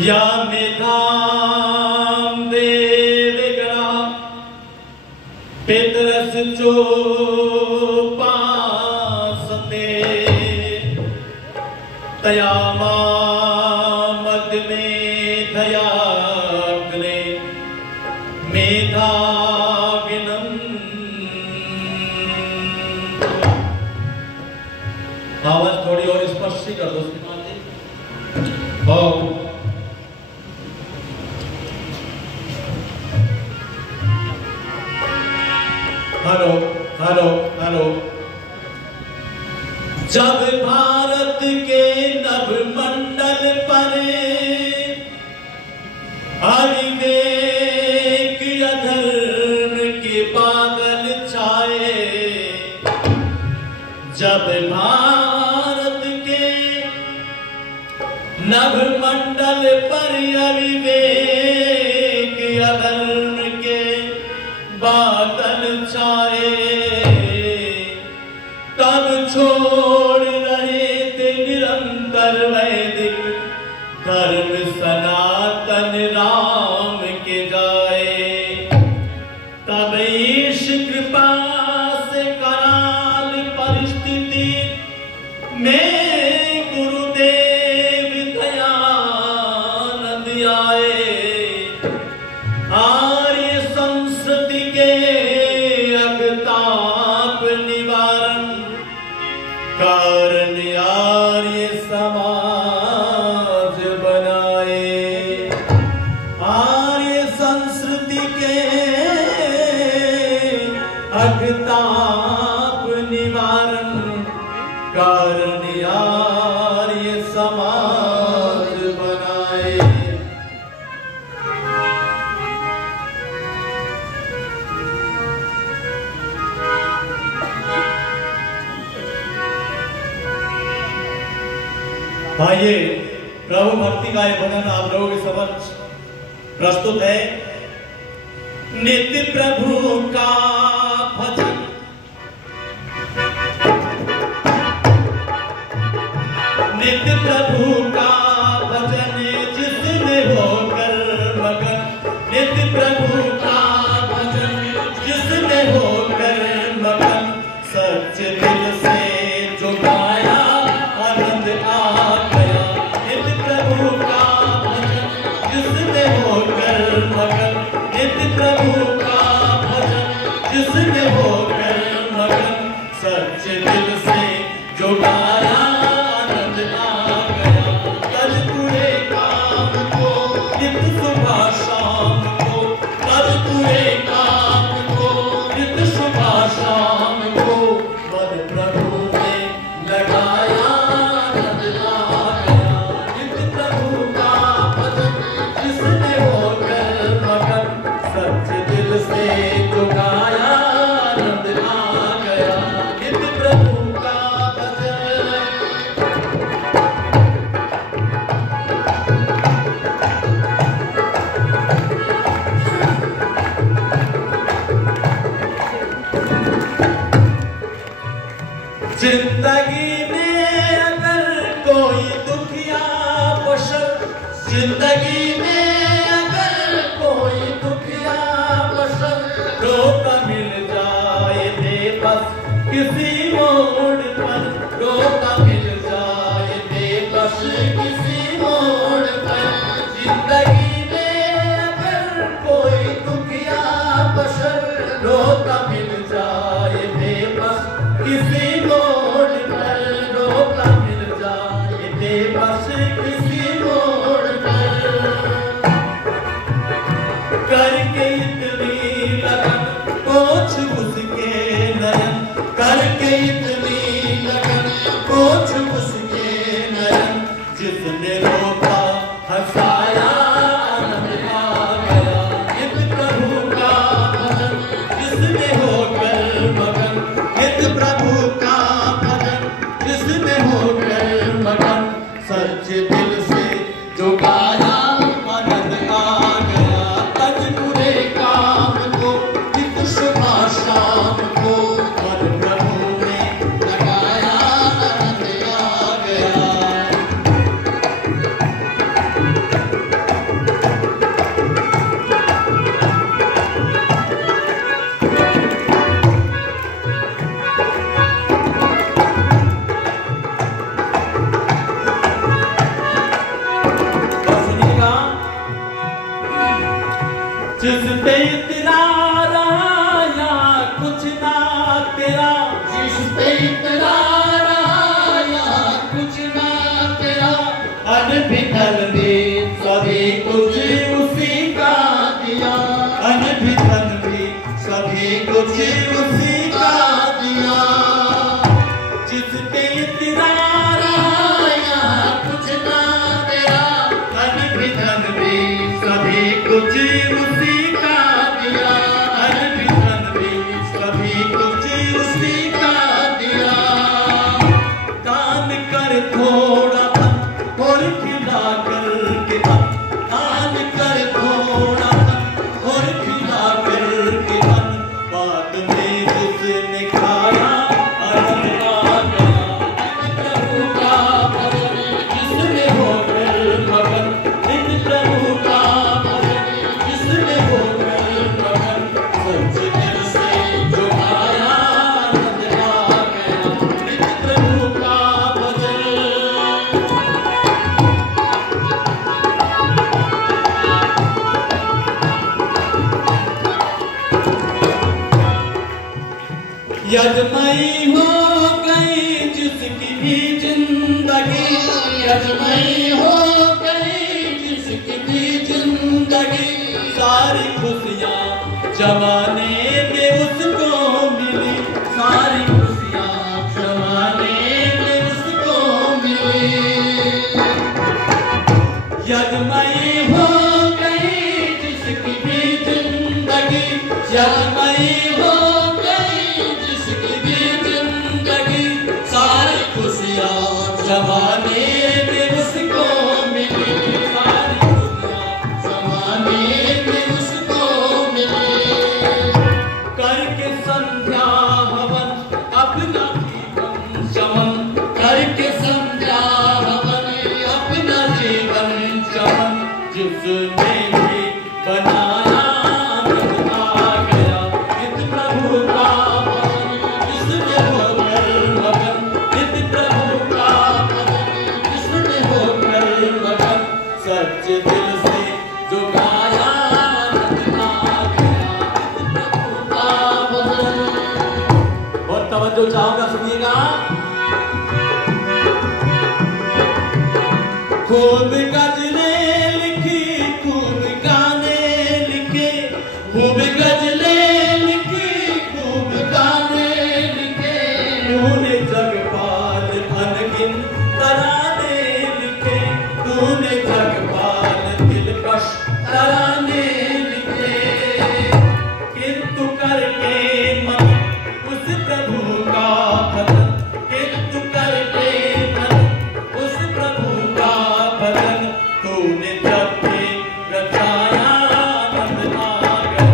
या मेधाम देवगणा पितरस चोपासते तयामा मद मेधयाग्ने मेधाविनम। आवाज थोड़ी और स्पष्ट कर दो श्रीमान जी। Hello hello hello. जब भारत के नभ मंडल पर अविवेक अधर्म के बादल छाए, जब भारत के नभ मंडल पर अविवेक अधर्म के बादल छाए, तब छोड़ रहे थे निरंतर वैदिक धर्म सनातन राम के गाए। तब ईश कृपा से कराल परिस्थिति में गुरुदेव दयानंद आए। आर्य संस्कृति के अगताप निवारण कारण आर्य समाज बनाए। आर्य संस्कृति के अगताप निवारण कारण आर्य समाज बनाए। आइए प्रभु भक्ति का ये भजन आप लोगों के समक्ष प्रस्तुत है। नित्य प्रभु का भजन, नित्य प्रभु का भजन जिसने होकर मगन। नित्य प्रभु का भजन जिसने होकर मगन, सच्चे दिल से जो गाया आनंद आ गया। नित्य प्रभु का भजन जिसने होकर मगन, नित्य प्रभु का भजन जिसने होकर मगन, सच्चे दिल से जो गाया आनंद आ गया। तज पूरे काम को नित्य सुबह शाम को, तज पूरे काम को नित्य सुबह शाम को, मन प्रभु ने लगाया आनंद आ गया। नित्य प्रभु का भजन जिसने होकर मगन, सच्चे दिल से जो गाया आनंद आ गया। नित्य प्रभु का भजन। जिंदगी में अगर कोई दुखिया बशर, जिंदगी में अगर कोई दुखिया बशर, रोका मिल जाए बेबस किसी मोड़ पर, रोका मिल जाए बेबस किसी मोड़ पर। जिंदगी में अगर कोई दुखिया बशर, रोका मिल जाए बेबस किसी मोड़ पर, रोका मिल जाए बेबस किसी मोड़ पर। जिसमें होकर मगन सच्चे दिल से जो गाया आनंद आ गया। आज पूरे काम को इस शुभा शाम को और प्रभु ने लगाया आनंद आ गया। जिस पे इतना रहा या कुछ ना तेरा, जिस पे इतना रहा या कुछ ना तेरा, अन भी धन भी सभी कुछ उसी का दिया। अन भी धन भी सभी कुछ उसी का दिया। जिस पे इतना रहा या कुछ ना तेरा, अन भी धन भी सभी कुछ उसी का दिया। अन भी धन भी सभी कुछ उसी का दिया। दान कर थोड़ा धन और खिला कर के धन, दान कर थोड़ा धन और खिला कर के धन, बाद में जिसने खाया आनंद आ गया। प्रभु का भजन जिसमें होकर मगन, नित प्रभु का भजन जिसमें होकर मगन सच्चे दिल से जो गाया आनंद आ गया। नित प्रभु का भजन। यजमयी हो गई जिसकी भी जिंदगी, यजमयी हो गई जिसकी भी जिंदगी, सारी खुशियाँ जमाने में उसको मिली, सारी खुशियाँ जमाने में उसको मिली। यजमयी हो गई जिसकी भी जिंदगी, यजमयी हो गई जिसकी भी जिंदगी, सारी खुशियाँ जमाने में उसको मिली। सारी खुशियाँ जमाने में उसको मिली। करके संध्या हवन अपना जीवन चमन, करके संध्या हवन अपना जीवन चमन, जिसने भी बनाया आनंद आ गया। नित प्रभु का भजन जिसमें होकर मगन, नित प्रभु का जिसमें होकर मगन सच्चे दिल से जो गाया आनंद आ गया। नित प्रभु का भजन। और तवज्जो चाहूंगा, सुनिएगा। खूब गजलें लिखी, खूब गाने लिखे, खूब गजलें लिखी, खूब गाने लिखे, तूने जगपाल अनगिन तराने लिखे, तूने जगपाल दिलकश तराने लिखे। किंतु करके मन उस प्रभु का भजन, किंतु करके मन उस प्रभु का भजन, तूने जब भी रचाया आनंद आ गया।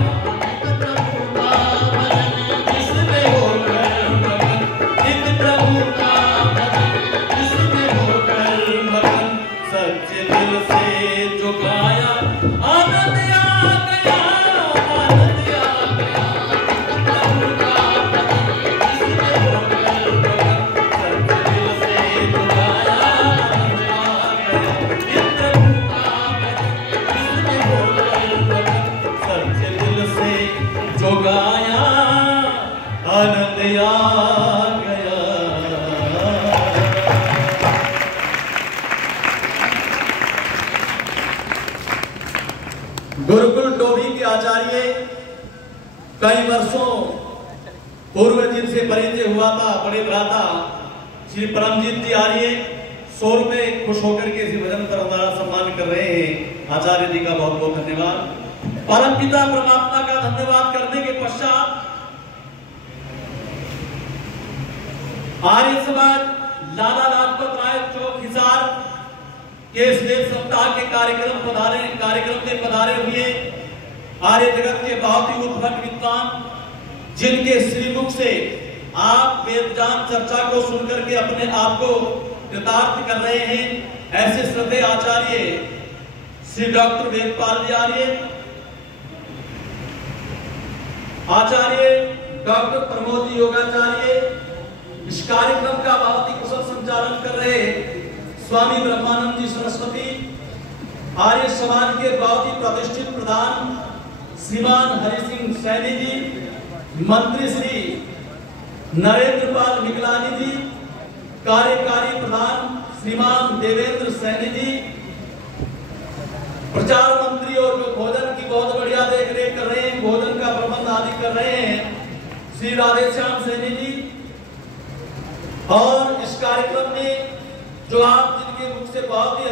प्रभु का भजन जिसमें होकर मगन, नित प्रभु का भजन जिसमें होकर मगन सच्चे दिल से जो गाया आनंद आ गया, आनंद आ गया। प्रभु का भजन जिसमें होकर मगन, सच्चे दिल से जो गाया आनंद आ गया। नित प्रभु का भजन जिसमें होकर मगन, सच्चे दिल से जो गाया आनंद आ गया। गुरुकुल डोभी के आचार्य कई वर्षों पूर्व जिनसे परिचय हुआ था, बड़े भ्राता श्री परमजीत जी आर्य 100 रुपए खुश होकर के इसी भजन पर हमारा सम्मान कर रहे हैं। आचार्य जी का बहुत बहुत धन्यवाद। परमपिता परमात्मा का धन्यवाद करने के पश्चात आर्य समाज लाल कि इस वेद सप्ताह के कार्यक्रम में पधारे हुए आर्य जगत के बहुत ही उद्भट विद्वान, जिनके श्रीमुख से आप वेदजान चर्चा को सुनकर के अपने आप को कृतार्थ कर रहे हैं, ऐसे श्रद्धेय आचार्य श्री डॉक्टर वेदपाल जी आचार्य डॉक्टर प्रमोद जी योगाचार्य, इस कार्यक्रम का बहुत ही कुशल संचालन कर रहे स्वामी ब्रह्मानंद जी सरस्वती, आर्य समाज के बहुत ही प्रतिष्ठित प्रधान श्रीमान हरि सिंह सैनी जी, मंत्री श्री नरेंद्र पाल मिगलानी जी, कार्यकारी प्रधान श्रीमान देवेंद्र सैनी जी, प्रचार मंत्री और जो भोजन की बहुत बढ़िया देख रेख कर रहे हैं, भोजन का प्रबंध आदि कर रहे हैं श्री राधेश्याम सैनी जी, और इस कार्यक्रम में जो आप जिनके मुख से बहुत ही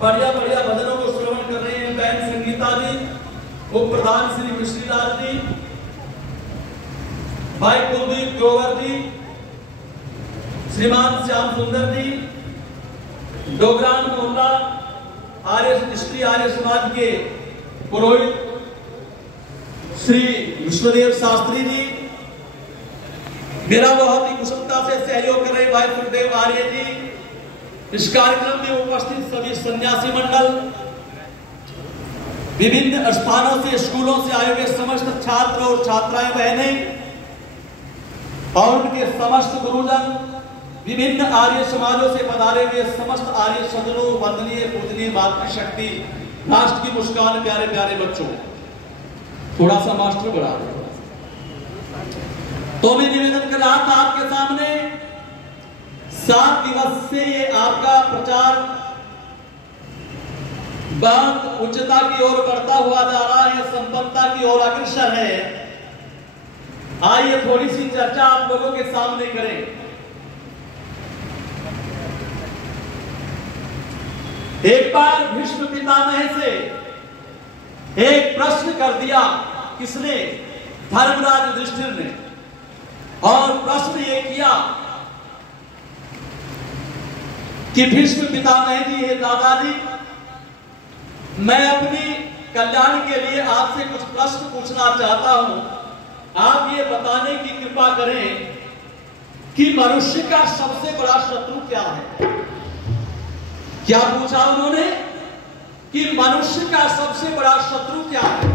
बढ़िया बढ़िया भजनों को श्रवण कर रहे हैं, बहन संगीता जी, उप प्रधान श्री मिश्रीलाल जी, भाई कुलदीप ग्रोवर जी, श्रीमान श्याम सुंदर जी, डोगरान मोहल्ला श्री आर्य समाज के पुरोहित श्री विश्वदेव शास्त्री जी, मेरा बहुत ही कुशलता से सहयोग कर रहे भाई सुखदेव आर्य जी, इस कार्यक्रम में उपस्थित सभी सन्यासी मंडल, विभिन्न स्थानों से स्कूलों से आए हुए समस्त छात्र और छात्राएं बहनें और उनके समस्त गुरुजन, विभिन्न आर्य समाजों से पधारे हुए समस्त आर्य सज्जनों, वंदनीय पूजनीय मातृशक्ति, राष्ट्र की मुस्कान प्यारे प्यारे बच्चों, थोड़ा सा मास्टर बढ़ा दो। तो मैं निवेदन कर रहा था आपके सामने, 7 दिवस से ये आपका प्रचार बांध उच्चता की ओर बढ़ता हुआ जा रहा है, संपन्नता की ओर अग्रसर है। आइए थोड़ी सी चर्चा आप लोगों के सामने करें। एक बार भीष्म पितामह से एक प्रश्न कर दिया, किसने? धर्मराज युधिष्ठिर ने, और प्रश्न ये किया कि भीष्म पितामह जी, हे दादाजी, मैं अपनी कल्याण के लिए आपसे कुछ प्रश्न पूछना चाहता हूं, आप ये बताने की कृपा करें कि मनुष्य का सबसे बड़ा शत्रु क्या है। क्या पूछा उन्होंने कि मनुष्य का सबसे बड़ा शत्रु क्या है?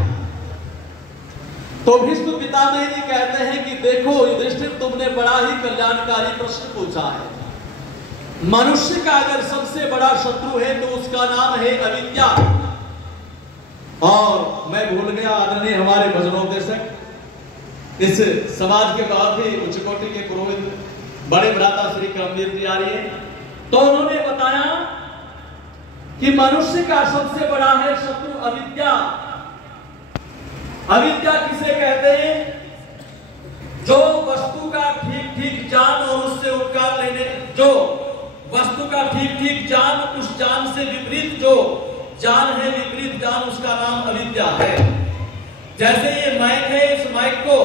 तो भीष्म पितामह जी कहते हैं कि देखो युधिष्ठिर, तुमने बड़ा ही कल्याणकारी प्रश्न पूछा है। मनुष्य का अगर सबसे बड़ा शत्रु है तो उसका नाम है अविद्या। और मैं भूल गया, आदरणीय हमारे भजनोपदेशक, इस समाज के बहुत ही उच्च कोटि के पुरोहित बड़े भ्राता श्री करमवीर जी आर्य, तो उन्होंने बताया कि मनुष्य का सबसे बड़ा है शत्रु अविद्या। अविद्या किसे कहते हैं? जो वस्तु का ठीक ठीक जान और उससे उपकार लेने, जो वस्तु का ठीक ठीक जान, उस जान से विपरीत जो जान है, विपरीत जान, उसका नाम अविद्या है। जैसे ये माइक है, इस माइक को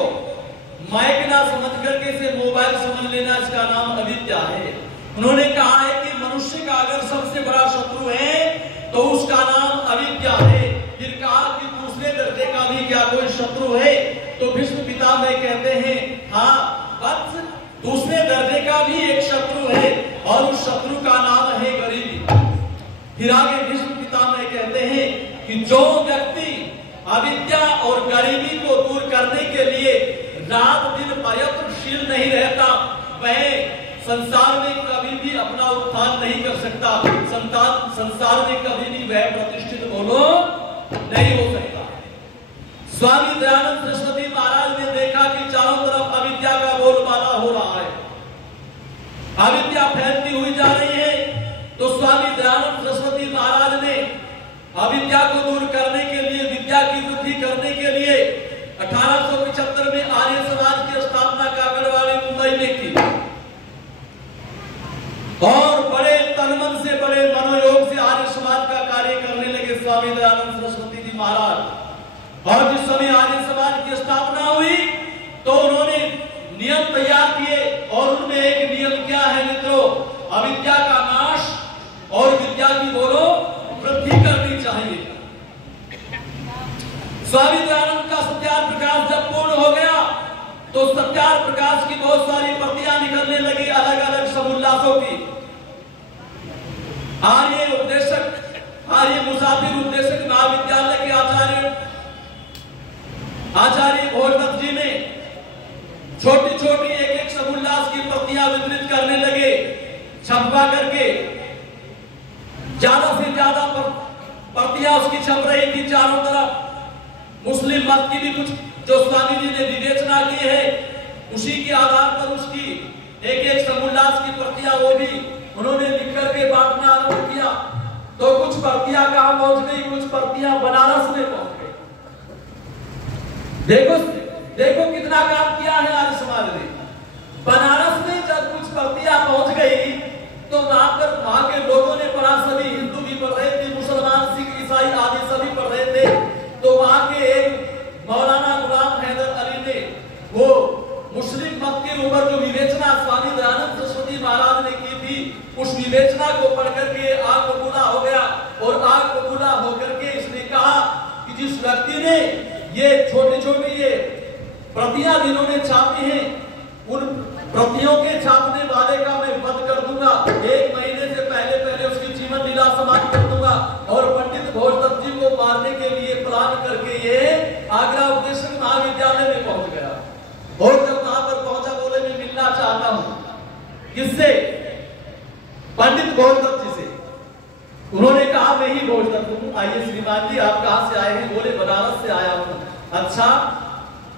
माइक ना समझ करके इसे मोबाइल समझ लेना, इसका नाम अविद्या है। उन्होंने कहा है कि मनुष्य का अगर सबसे बड़ा शत्रु है तो उसका नाम अविद्या है। फिर कहा कि दूसरे दर्जे का भी क्या कोई शत्रु है? तो भीष्म पितामह कहते हैं, हाँ बस दूसरे दर्जे का भी एक शत्रु है, और उस शत्रु का नाम है गरीबी। फिर आगे भीष्म पितामह कहते हैं कि जो व्यक्ति अविद्या और गरीबी को दूर करने के लिए रात दिन प्रयत्नशील नहीं रहता, वह संसार में कभी भी अपना उत्थान नहीं कर सकता, संसार में कभी भी वह प्रतिष्ठित बोलो नहीं हो सकता। स्वामी दयानंद सरस्वती महाराज ने देखा कि चारों तरफ अविद्या का बोलबाला हो रहा है, अविद्या फैलती हुई जा रही है। तो स्वामी दयानंद सरस्वती महाराज ने अविद्या को दूर करने के लिए, विद्या की वृद्धि करने के लिए 1875 में आर्य समाज की स्थापना काकड़वाड़ी मुंबई में की, और बड़े तनमन से, बड़े मनोयोग से आर्य समाज का कार्य करने लगे स्वामी दयानंद सरस्वती जी महाराज। और जिस समय आर्य समाज की स्थापना हुई तो उन्होंने नियम तैयार किए, और उनमें एक नियम क्या है मित्रों? अविद्या का नाश और विद्या की बोलो स्वामी दयानंद का सत्यार प्रकाश जब पूर्ण हो गया तो सत्यार प्रकाश की बहुत सारी प्रतियां निकलने लगी अलग अलग समुल्लासों की। आर्य उपदेशक, आर्य मुसाफिर उपदेशक महाविद्यालय के आचार्य भोजदत्त जी ने छोटी छोटी एक एक समुल्लास की प्रतियां वितरित करने लगे, छपवा करके ज्यादा से ज्यादा प्रतियां उसकी छप रही थी चारों तरफ। मुस्लिम मत की भी कुछ जो स्वामी जी ने विवेचना की है उसी के आधार पर उसकी एक एक समुल्लास की प्रतियां वो भी उन्होंने लिख करके बांटना आरंभ किया। तो कुछ प्रतियां कहां पहुंच गई, कुछ प्रतियां बनारस में पहुंच गई। देखो कितना काम किया है आर्य समाज ने। बनारस में जब कुछ प्रतियां पहुंच गई तो वहां के लोगों ने पढ़ा, सभी हिंदू भी पढ़ रहे थे, मुसलमान, सिख, ईसाई आदि सभी पढ़ रहे थे। तो वहां के एक मौलाना गुलाम हैदर अली ने वो मुस्लिम मत के ऊपर जो विवेचना स्वामी दयानंद सरस्वती महाराज ने की थी उस विवेचना को पढ़ करके आग बबूला हो गया। और आग बबूला होकर के इसने कहा कि जिस व्यक्ति ने ये छोटे छोटे ये प्रतियां जिन्होंने छापी हैं उन प्रतियों के छापने वाले का मैं वध कर दूंगा, 1 महीने से पहले उसकी जीवन लीला समाप्त कर दूंगा। और पंडित भोजदत्त जी को मारने के लिए प्लान करके ये आगरा उपदेशक महाविद्यालय में पहुंच गया। और जब वहां पर पहुंचा बोले मैं मिलना चाहता हूं। किससे? पंडित भोजदत्त जी से। उन्होंने कहा मैं ही भोजदत्त हूं, आइए श्रीमान जी आप कहां से आए हैं? बोले बनारस से आया हूं। अच्छा,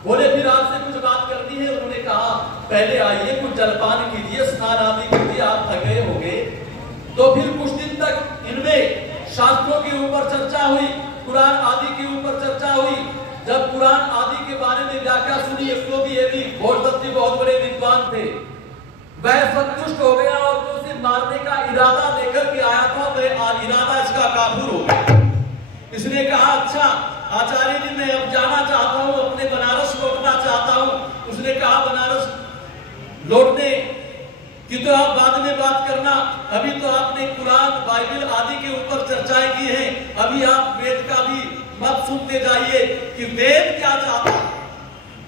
बोले फिर आपसे कुछ बात करनी है। उन्होंने कहा पहले आइए कुछ जलपान कीजिए, स्नान आदि कीजिए, आप थके होंगे। तो फिर कुछ दिन तक इनमें शास्त्रों के ऊपर चर्चा हुई, कुरान आदि के ऊपर चर्चा हुई। जब कुरान आदि के बारे में व्याख्या सुनी, इसको भी ये भी भोजदत्त जी बहुत बड़े विद्वान थे, वह संतुष्ट हो गया और जो उसे मारने का इरादा लेकर के आया था वह इरादा इसका काबूल हो गया। इसने कहा अच्छा आचार्य जी मैं अब जाना चाहता हूं, अपने बनारस लौटना चाहता हूं। उसने कहा बनारस लौटने की तो आप बाद में बात करना, अभी तो आपने कुरान बाइबल आदि के ऊपर चर्चाएं की हैं, अभी आप वेद का भी मत सुनते जाइए कि वेद क्या चाहता है।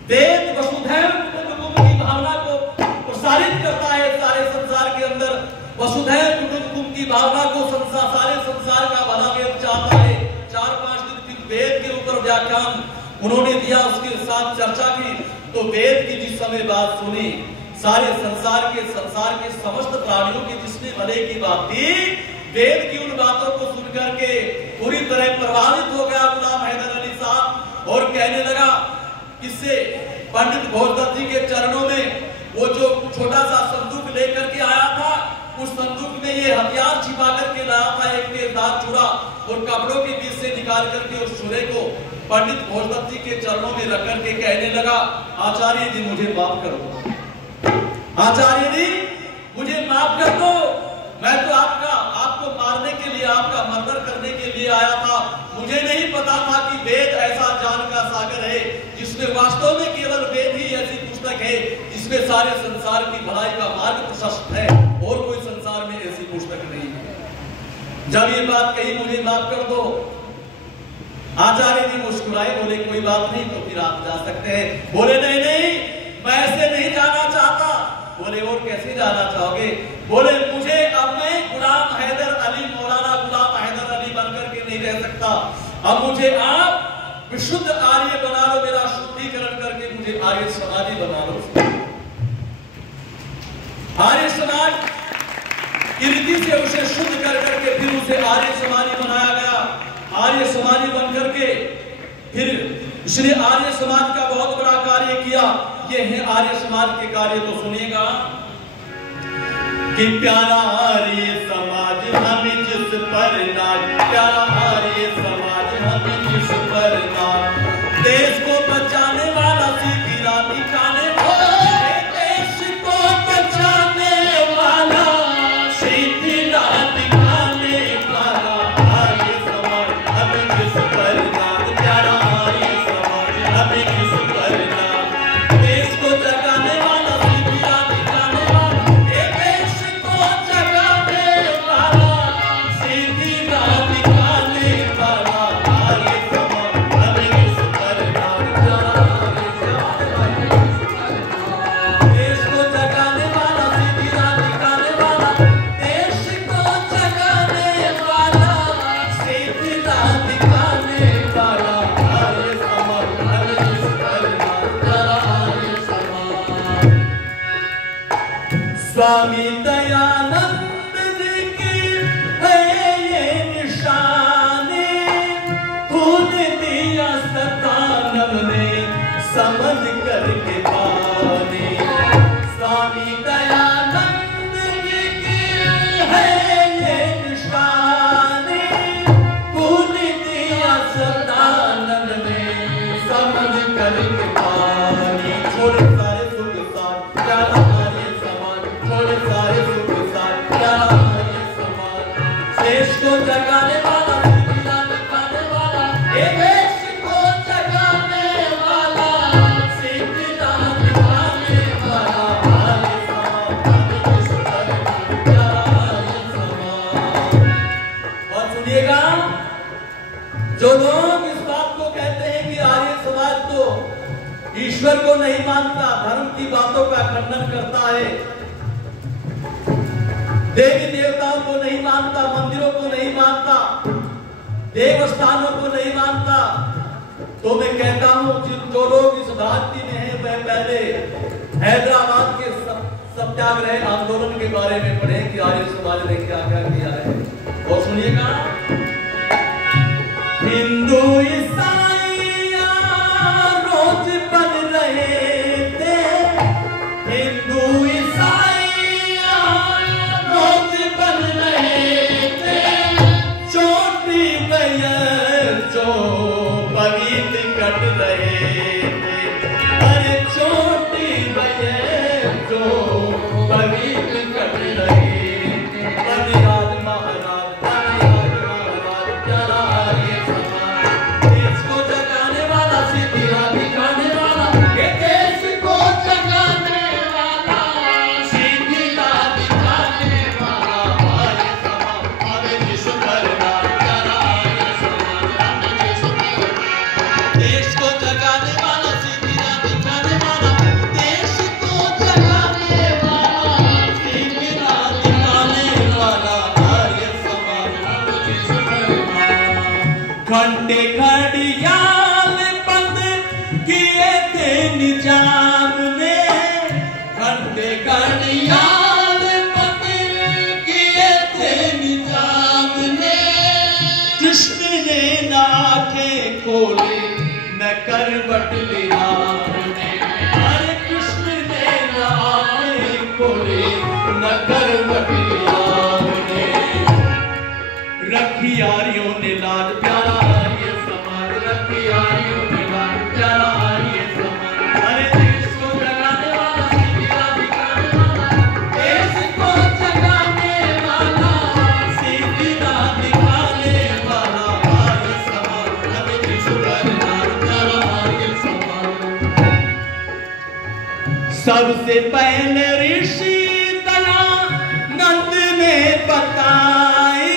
वेद वसुधैव कुटुंबकम की भावना को प्रसारित करता है सारे संसार के अंदर। वसुधैव कुटुंबकम की भावना को सारे संसार का भला वेद चाहता है। 4-5 दिन वेद के ऊपर व्याख्यान उन्होंने दिया, उसके साथ चर्चा की। तो वेद की जिस समय बात सुनी, सारे संसार के समस्त प्राणियों की जिसने भले की बात थी, वेद की उन बातों को सुनकर के पूरी तरह प्रभावित हो गया गुलाम हैदर अली साहब और कहने लगा। इससे पंडित भोजदत्त जी के चरणों में वो जो छोटा सा संदूक लेकर के आया था, उस संदूक में ये हथियार छिपा करके लाया था, एक तेजदार छुरा, और कपड़ों के बीच से निकाल करके उस छुरे को पंडित भोजदत्त जी के चरणों में रख करके कहने लगा आचार्य जी मुझे माफ कर दो, आचार्य जी मुझे माफ कर दो, मैं तो आपको मारने के लिए, आपका मर्डर करने के लिए आया था। मुझे नहीं पता था कि वेद ऐसा ज्ञान का सागर है जिसमें वास्तव में केवल वेद ही ऐसी पुस्तक है जिसमें सारे संसार की भलाई का मार्ग प्रशस्त है, और कोई संसार में ऐसी पुस्तक नहीं है। जब ये बात कही मुझे माफ कर दो, आचार्य जी मुस्कुराए, बोले कोई बात नहीं, तो फिर आप जा सकते हैं। बोले नहीं नहीं मैं ऐसे नहीं जाना चाहता। बोले और कैसे जाना चाहोगे? बोले मुझे अब मैं गुलाम हैदर अली, मौलाना गुलाम हैदर अली बनकर के नहीं रह सकता, अब मुझे आप विशुद्ध आर्य बना लो, मेरा शुद्धिकरण करके मुझे आर्य समाजी बना लो। आर्य समाज की रीति से उसे शुद्ध कर करके फिर उसे आर्य समाजी बनाया गया। आर्य समाजी बनकर के फिर इसने आर्य समाज का बहुत बड़ा कार्य किया। ये है आर्य समाज के कार्य, तो सुनिएगा कि प्यारा आर्य समाज हमें जिस पर नाज, प्यारा आर्य समाज हमें जिस पर नाज, देश को बचाने वाला सीधी राह दिखाने वाला, देश को बचाने वाला सीधी राह दिखाने वाला आर्य समाज हमें जिस पर नाज, प्यारा आर्य समाज हमें जिस पर नाज, देश को जगाने वाला सीधी राह दिखाने वाला, देश को जगाने देश को जगाने वाला, सीधी राह दिखाने वाला, ये देश को जगाने वाला, सीधी राह दिखाने वाला, आर्य समाज। और सुनिएगा, जो लोग इस बात को कहते हैं कि आर्य समाज तो ईश्वर को नहीं मानता, धर्म की बातों का खंडन करता है, देवी देवताओं को नहीं मानता, मंदिरों को नहीं मानता, देव स्थानों को नहीं मानता, तो मैं कहता हूं जो लोग इस भ्रांति में हैं वह पहले हैदराबाद के सत्याग्रह आंदोलन के बारे में पढ़े कि आर्य समाज ने क्या क्या किया है। और सुनिएगा, हिंदू ईसाइया रोज बन रहे थे, हिंदू ईसाइया रोज बन रहे थे, चोटी गैर जो पवित्र कट रहे थे, अरे चोटी गैर जो पवित्र कट रहे थे, बलिराज महाराज प्यारा आर्य समाज, देश को जगाने वाला, सीधी राह दिखाने वाला, ये देश को जगाने वाला, सीधी राह दिखाने वाला, आर्य समाज, हमें जिसु करना प्यारा आर्य समाज, हमें जिसु करना, देश को जगाने वाला, सीधी राह दिखाने वाला, देश को जगाने वाला, सीधी राह दिखाने वाला, आर्य समाज, हमें जिसु करना। घंटे घड़ियाल बंद किए थे निजाम ने, घंटे घड़ियाल बंद किए थे निजाम ने, कृष्ण ने ना आंखें खोली न करवट लिया ने, अरे कृष्ण ने ना आंखें खोली न करवट लिया ने, रखी आर्यों ने लाज प्यारा आर्य समाज, रखी आर्यों ने लाज प्यारा आर्य समाज, अरे देश को जगाने वाला, सीधी राह दिखाने वाला, देश को जगाने वाला, सीधी राह दिखाने वाला, आर्य समाज, हमें जिसु करना प्यारा आर्य समाज। सबसे पहले ऋषि दयानंद ने बताई,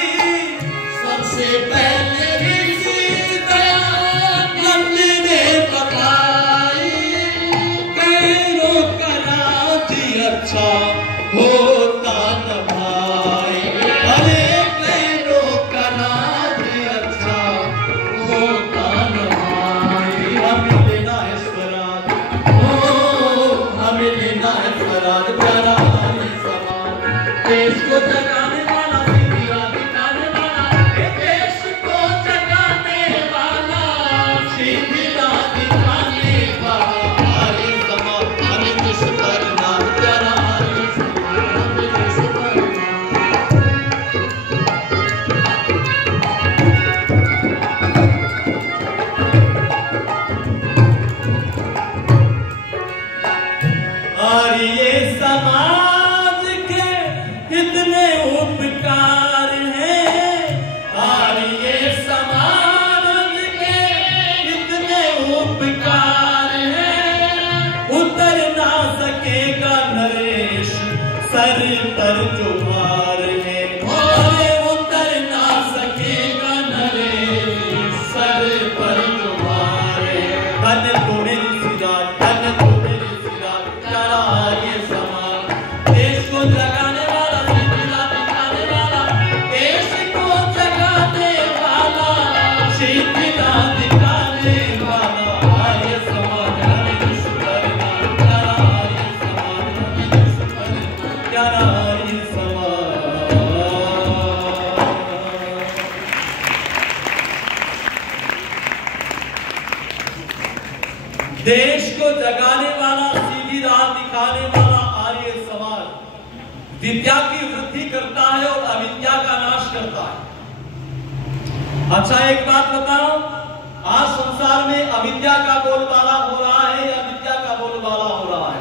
सबसे पहले ऋषि दयानंद ने बताई, गैरों का राज्य अच्छा होता न भाई, अरे गैरों का राज्य अच्छा होता न भाई, हमें लेना है स्वराज, ओ हमें लेना है स्वराज, प्यारा आर्य समाज, देश को जगाने वाला, सीधी राह दिखाने वाला, ये देश को जगाने वाला, सीधी राह दिखाने वाला, आर्य समाज, हमें जिसु करना प्यारा आर्य समाज, हमें जिसु करना। आर्य समाज के इतने उपकार हैं, आर्य समाज के इतने उपकार हैं, उतर ना सकेगा नरेश सर पर जो भार है, अरे उतर ना सकेगा नरेश सर पर जो भार है, धन तो मेरी सिराज, धन तो मेरी सिराज, प्यारा आर्य समाज, देश को जगाने वाला, सीधी राह दिखाने वाला, देश को जगाने वाला, सीधी राह दिखाने वाला, आर्य समाज, हमें जिसु करना प्यारा आर्य समाज, हमें जिसु करना प्यारा आर्य समाज। देश को जगाने वाला, सीधी राह दिखाने वाला आर्य समाज विद्या की वृद्धि करता है और अविद्या का नाश करता है। अच्छा एक बात बताओ, आज संसार में अविद्या का बोलबाला हो रहा है या विद्या का बोलबाला हो रहा है?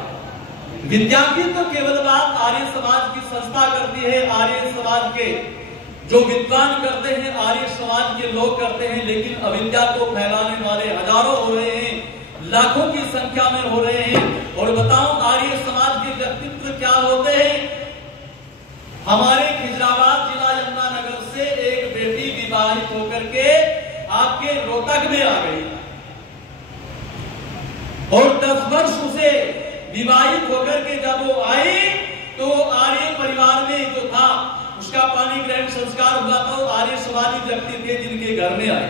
विद्या की तो केवल बात आर्य समाज की संस्था करती है, आर्य समाज के जो विद्वान करते हैं, आर्य समाज के लोग करते हैं, लेकिन अविद्या को फैलाने वाले हजारों हो रहे हैं, लाखों की संख्या में हो रहे हैं। और बताओ आर्य समाज के व्यक्तित्व क्या होते हैं। हमारे खिजराबाद जिला यमुनानगर से एक बेटी विवाहित होकर के आपके रोहतक में आ गई और 10 वर्ष उसे विवाहित होकर के जब वो आई तो आर्य परिवार में जो था उसका पानी ग्रहण संस्कार हुआ था। आर्य समाजी व्यक्ति थे जिनके घर में आए,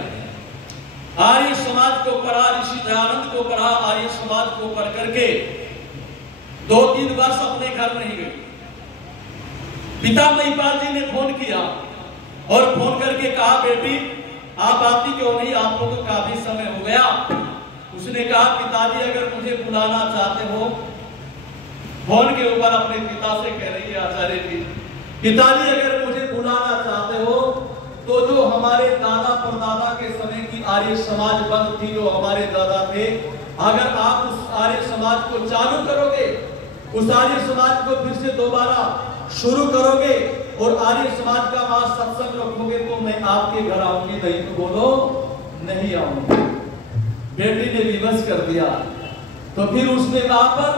आर्य समाज को पढ़ा, ऋषि दयानंद को पढ़ा, आर्य समाज को पढ़ करके 2-3 वर्ष अपने घर नहीं गए। पिता महिपाल जी ने फोन किया और फोन करके कहा बेटी आप आती क्यों नहीं, आपको तो काफी समय हो गया। उसने कहा पिताजी अगर मुझे बुलाना चाहते हो, फोन के ऊपर अपने पिता से कह रही है आचार्य जी, पिताजी अगर मुझे बुलाना चाहते हो तो जो हमारे दादा परदादा के समय की आर्य समाज बंद थी, जो हमारे दादा थे, अगर आप उस आर्य समाज को चालू करोगे, उस आर्य समाज को फिर से दोबारा शुरू करोगे और आर्य समाज का वहां सत्संग रखोगे तो मैं आपके घर आऊंगी, नहीं तो बोलो नहीं आऊंगी। बेटी ने विवश कर दिया। तो फिर उसने वहां पर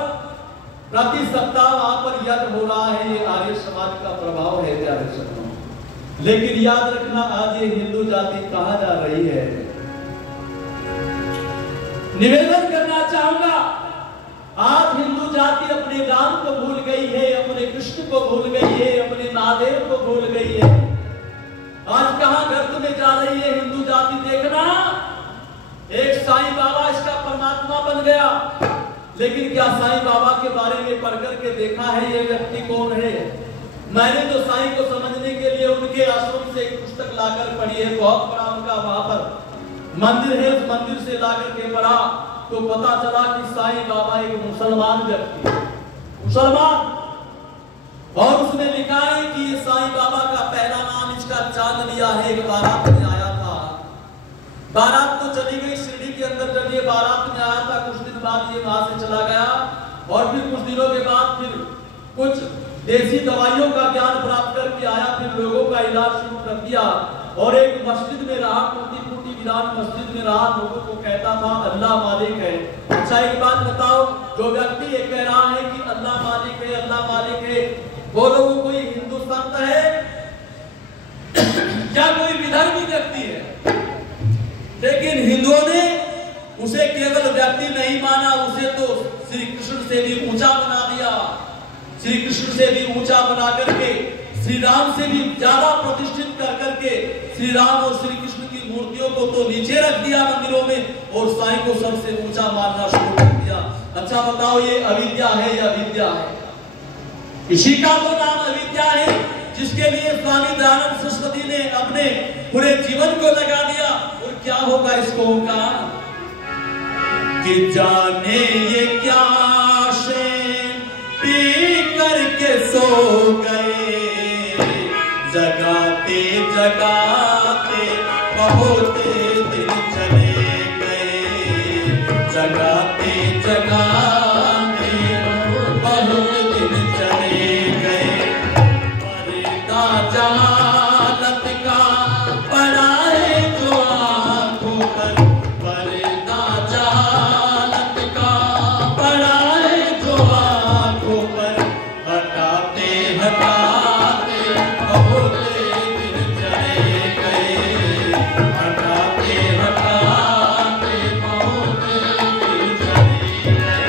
प्रति सप्ताह वहां पर यज्ञ हो रहा है, ये आर्य समाज का प्रभाव है प्यारे सज्जनों। लेकिन याद रखना आज ये हिंदू जाति कहां जा रही है। निवेदन करना चाहूंगा, आज हिंदू जाति अपने राम को भूल गई है, अपने कृष्ण को भूल गई है, अपने महादेव को भूल गई है। आज कहां गर्त में जा रही है हिंदू जाति। देखना एक साईं बाबा इसका परमात्मा बन गया, लेकिन क्या साईं बाबा के बारे में पढ़ करके देखा है ये व्यक्ति कौन है। मैंने तो साईं को समझने के लिए उनके आश्रम से एक पुस्तक लाकर पढ़ी है, बहुत बड़ा उनका वहां पर मंदिर है, उस मंदिर से लाकर के पढ़ा तो पता चला कि साईं बाबा एक मुसलमान व्यक्ति, मुसलमान। और उसने लिखा है कि ये साईं बाबा का पहला नाम इसका चांद लिया है, एक बारात में आया था। बारात तो चली गई शिरडी के अंदर, जब ये बारात में आया था कुछ दिन बाद ये वहां से चला गया और फिर कुछ दिनों के बाद फिर कुछ देसी दवाइयों का ज्ञान प्राप्त करके आया, फिर लोगों का इलाज शुरू कर दिया और एक मस्जिद में रहा, टूटी-फूटी वीरान मस्जिद में रहा, लोगों को कहता था अल्लाह मालिक है। अच्छा एक बात बताओ, जो व्यक्ति ये कह रहा है कि अल्लाह मालिक है, अल्लाह मालिक है, बोलो वो कोई हिंदू संत है क्या कोई विधर्मी व्यक्ति है? लेकिन हिंदुओं ने उसे केवल व्यक्ति नहीं माना, उसे तो श्री कृष्ण से भी ऊंचा बना दिया, श्री कृष्ण से भी ऊंचा बना करके श्री राम से भी ज्यादा प्रतिष्ठित कर करके श्री राम और श्री कृष्ण की मूर्तियों को तो नीचे रख दिया मंदिरों में और साईं को सबसे ऊंचा मानना शुरू कर दिया। अच्छा बताओ ये अविद्या है या विद्या है? इसी का तो नाम अविद्या है, जिसके लिए स्वामी दयानंद सरस्वती ने अपने पूरे जीवन को लगा दिया। और क्या होगा इसको उनका कि जाने ये क्या पी करके सो गए, जगाते जगाते बहुत दिन चले गए, जगाते जगाते बहुत दिन चले गए। पर्दा जहालत का पड़ा है जो आंखों पर, पर्दा जहालत का पड़ा है जो आंखों पर, हटाते हटाते बहुत दिन चले गए, हटाते हटाते बहुत दिन चले गए।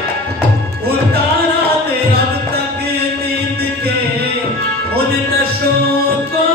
उतारा ने अब तक नींद के उन नशों को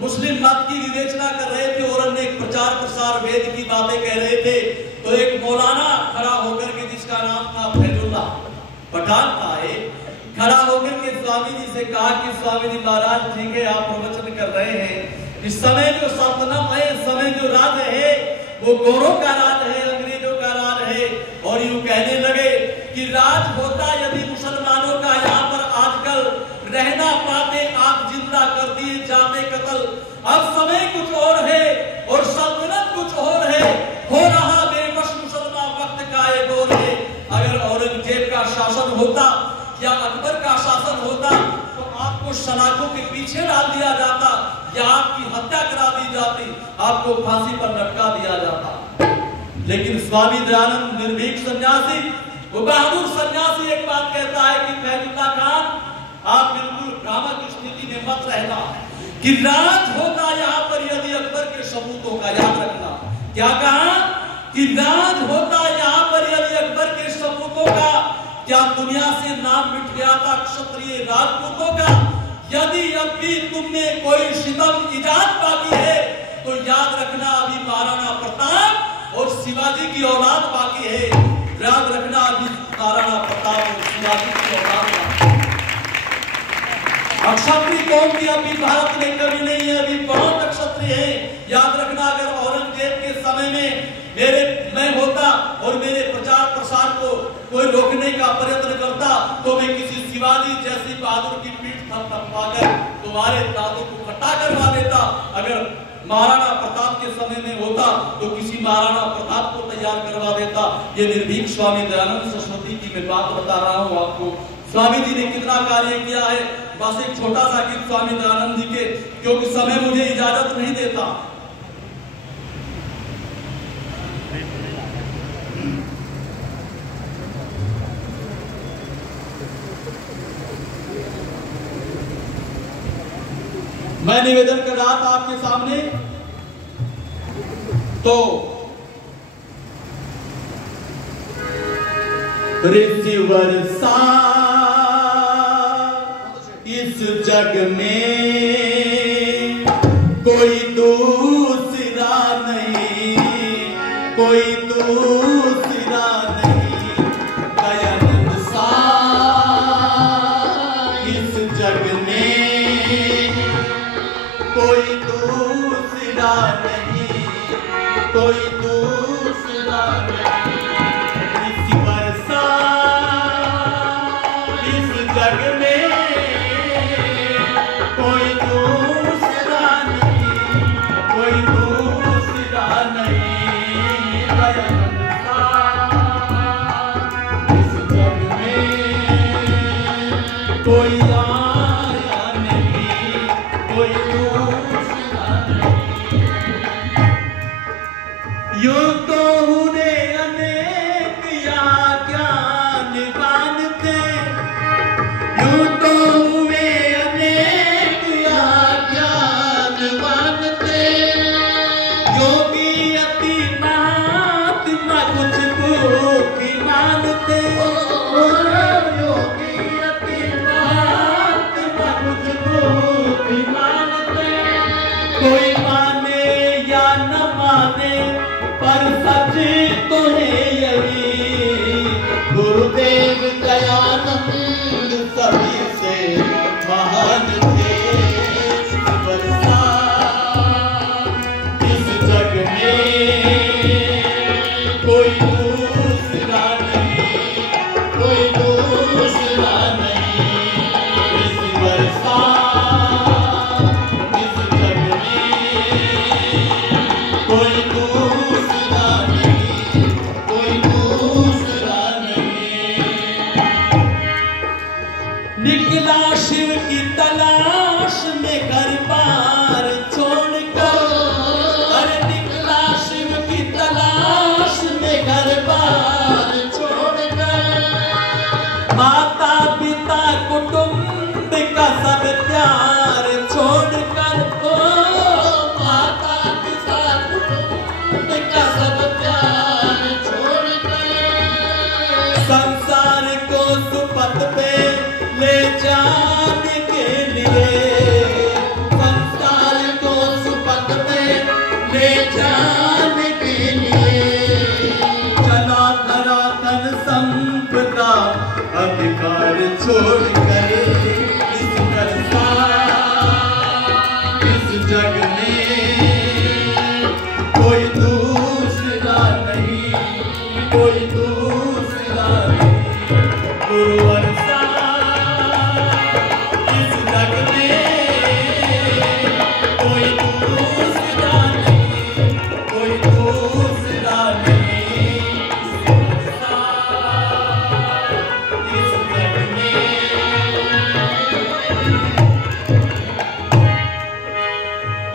मुस्लिम मत की विवेचना कर रहे थे और अन्य प्रचार प्रसार वेद की बातें कह रहे थे, तो एक मौलाना खड़ा होकर के, जिसका नाम था फैजुल्लाह पठान था, खड़ा होकर के स्वामी जी से कहा कि स्वामी जी महाराज ठीक है, आप प्रवचन कर रहे हैं, इस समय जो सल्तनत है, इस समय जो राज है वो गोरों का राज है, अंग्रेजों का राज है। और यूं कहने लगे कि राज होता यदि मुसलमानों का यहाँ पर आजकल रहना पाते, आप जिंदा कर दिए जाते कत्ल। अब समय कुछ और है और सल्तनत कुछ और है, हो रहा बेबस मुसलमान वक्त का ये दौर है। अगर औरंगजेब का शासन होता या अकबर का शासन होता तो आपको सलाखों के पीछे डाल दिया जाता या आपकी हत्या करा दी जाती, आपको फांसी पर लटका दिया जाता। लेकिन स्वामी दयानंद निर्भीक सन्यासी, वो बहादुर सन्यासी एक बात कहता है कि फैजुल्लाह खान, आप बिल्कुल भ्रामक स्थिति में मत रहना कि राज होता यहाँ पर यदि अकबर के सबूतों का, याद रखना क्या कहा कि राज होता यहाँ पर यदि अकबर के सबूतों का, क्या दुनिया से नाम मिट गया था क्षत्रिय राजपूतों का? यदि अब भी तुमने कोई सितम इजाद बाकी है तो याद रखना अभी महाराणा प्रताप और शिवाजी की औलाद बाकी है। याद रखना अभी महाराणा प्रताप और शिवाजी की औलाद बाकी है। अक्षत्रिय कौम भी अभी भारत में कभी नहीं है, अभी बहुत अक्षत्रिय है। याद रखना अगर औरंगजेब के समय में मैं होता और मेरे प्रचार प्रसार को कोई रोकने का प्रयत्न करता तो मैं किसी शिवाजी जैसी बहादुर की पीठ थपथपाकर तुम्हारे दादों को खट्टा करवा देता। अगर महाराणा प्रताप के समय में होता तो किसी महाराणा प्रताप को तैयार करवा देता। ये निर्भीक स्वामी दयानंद सरस्वती की मैं बात बता रहा हूँ आपको। स्वामी जी ने कितना कार्य किया है, बस एक छोटा सा गीत स्वामी दयानंद जी के, क्योंकि समय मुझे इजाजत नहीं देता। मैं निवेदन कर रहा था आपके सामने, तो ऋषि वर्षा इस जग में कोई दूसरा नहीं, कोई दूसरा नहीं, दयानंद सा इस जग में कोई दूसरा नहीं, कोई दूसरा नहीं। ऋषि वर्षा इस जग में कोई दूसरा नहीं, कोई दूसरा नहीं, दयानंद सा इस जग में कोई आया नहीं, कोई दूसरा नहीं। यूं तो हुए अनेक या ज्ञानवान थे, यूं तो हुए अनेक या ज्ञानवान थे, योगी अति महात्मा कुछ बुद्धिमान थे, योगी अति महात्मा कुछ बुद्धिमान थे। कोई माने या न माने पर सच तो है यही, गुरुदेव दयानंद सभी से महान थे। वर्षा इस जग में कोई दूसरा नहीं, कोई दूसरा नहीं। इस वर्षा इस जग में छोड़कर इस जग में कोई दूसरा नहीं, कोई दूसरा नहीं। गुरुवर सा इस जग में कोई दूसरा नहीं, कोई दूसरा नहीं। इस जग में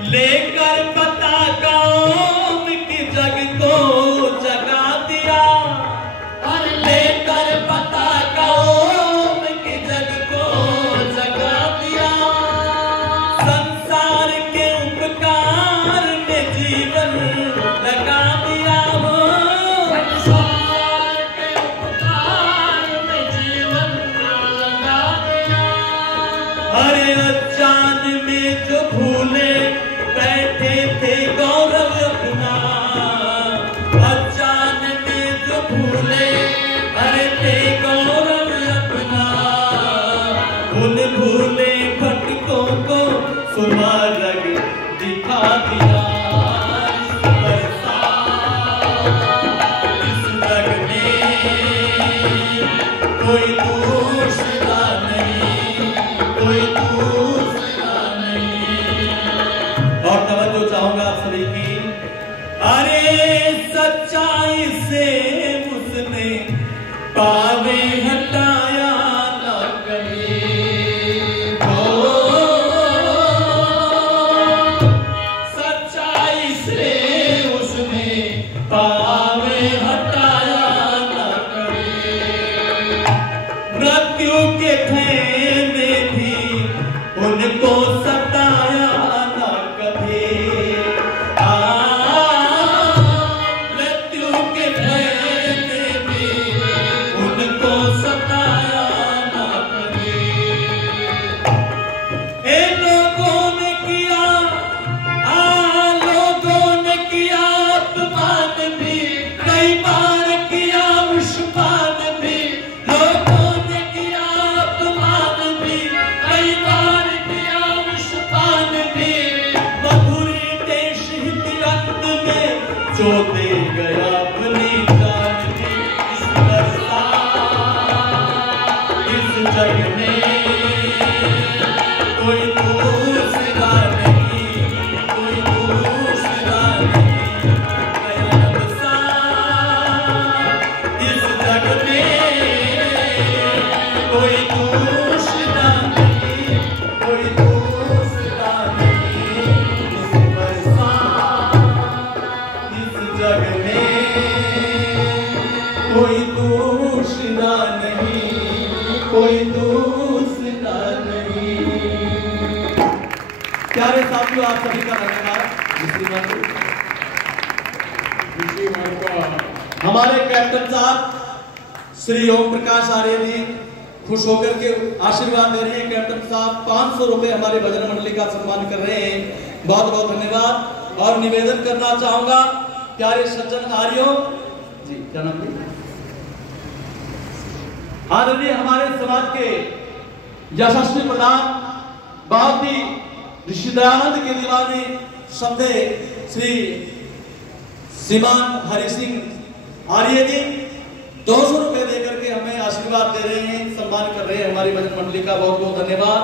लेकर पता कौम की जग को जगा दिया, और लेकर पता कौम की जग को जगा दिया। संसार के उपकार में जीवन लगा दिया हो, संसार के उपकार में जीवन लगा दिया। अरे अजान में जो भूले बैठे थे गौरव अपना, अजान में जो भूले बैठे गौरव अपना, उन भूले भटकों को सुमार्ग दिखा दिया। इस जग में कोई दूसरा नहीं, कोई दूसरा नहीं। और तवज्जो चाहूंगा आप सभी की। अरे सच्चाई से उसने पावे हटाया ना कभी, सच्चाई से उसने पावे हटाया ना कभी। मृत्यु के भय में भी उनको सताया ना कभी। मृत्यु के भय में भी उनको सताया ना कभी। लोगों ने किया लोगों ने किया अपमान भी, कई बार किया विषपान भी। लोगों ने किया अपमान भी, कई बार किया विषपान भी। मधुरी देश हित अंत में जो दे गया अपनी जान भी। इस बरसा इस जग में कोई दूसरा नहीं, कोई दूसरा नहीं। कयामत सा इस जग में कोई दूसरा नहीं, कोई दूसरा नहीं। इस बरसा इस जग में कोई दूसरा नहीं, कोई दूसरा नहीं। प्यारे साथियों, आप सभी का धन्यवाद। हमारे कैप्टन साहब श्री ओम प्रकाश आर्य जी खुश होकर के आशीर्वाद दे रहे हैं। कैप्टन साहब 500 रुपए हमारे भजन मंडली का सम्मान कर रहे हैं। बहुत बहुत धन्यवाद। और निवेदन करना चाहूंगा प्यारे सज्जन आर्यों जी, क्या नाम है? आदरणीय हमारे समाज के यशस्वी प्रधान, बहुत ही ऋषि दयानंद के दीवाने शब्दे श्री श्रीमान हरि सिंह आर्य जी 200 रुपए देकर के हमें आशीर्वाद दे रहे हैं, सम्मान कर रहे हैं हमारी भजन मंडली का। बहुत बहुत धन्यवाद।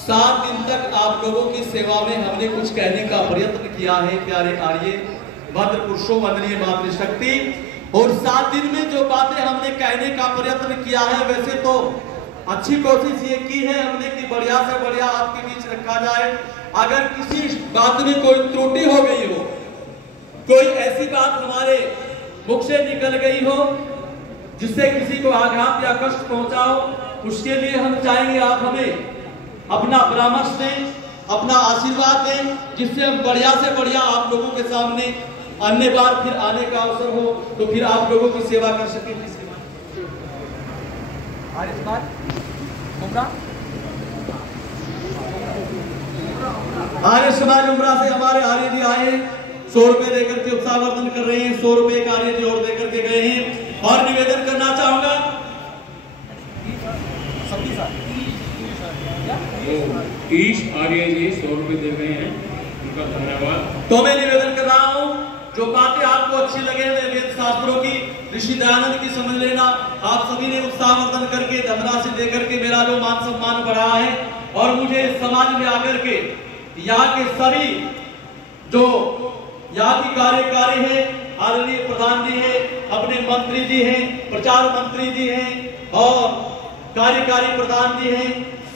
7 दिन तक आप लोगों की सेवा में हमने कुछ कहने का प्रयत्न किया है प्यारे आर्य भद्र पुरुषों, वंदनीय मातृशक्ति। और 7 दिन में जो बातें हमने कहने का प्रयत्न किया है, वैसे तो अच्छी कोशिश ये की है हमने कि बढ़िया से बढ़िया आपके बीच रखा जाए। अगर किसी बात में कोई त्रुटि हो गई हो, कोई ऐसी बात हमारे मुख से निकल गई हो जिससे किसी को आघात या कष्ट पहुंचा हो, उसके लिए हम चाहेंगे आप हमें अपना परामर्श दें, अपना आशीर्वाद दें, जिससे हम बढ़िया से बढ़िया आप लोगों के सामने अन्य बार फिर आने का अवसर हो तो फिर आप लोगों की सेवा कर सके। आर्य समाज उमरा से हमारे आर्य जी आए, 100 रुपए देकर के उत्साहवर्धन कर रहे हैं। 100 रुपए का आर्य जी और देकर के गए हैं। और निवेदन करना चाहूंगा वो ईश आर्य जी 100 रुपये दे गए हैं, उनका धन्यवाद। तो मैं निवेदन कर रहा हूं, जो बातें आपको अच्छी लगे वेद शास्त्रों की, ऋषि दयानंद की समझ लेना। आप सभी ने उत्साहवर्धन करके धनराशि दे करके मेरा जो मान सम्मान बढ़ा है, और मुझे समाज में आकर के यहाँ के सभी जो यहाँ की कार्यकारी है, आदरणीय प्रधान जी हैं, अपने मंत्री जी हैं, प्रचार मंत्री जी हैं और कार्यकारी प्रधान जी हैं,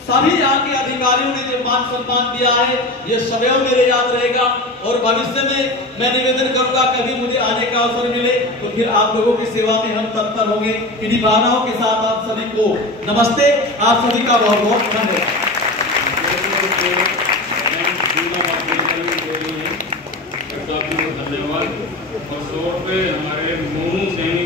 सभी यहाँ के अधिकारियों ने जो मान सम्मान दिया है, ये सदैव मेरे याद रहेगा। और भविष्य में मैं निवेदन करूंगा, कभी मुझे आने का अवसर मिले तो फिर आप लोगों की सेवा में हम तत्पर होंगे। इन्हीं भावनाओं के साथ आप सभी को नमस्ते, आप सभी का बहुत बहुत धन्यवाद। धन्यवाद। और 100 रुपये हमारे मोनू सैनी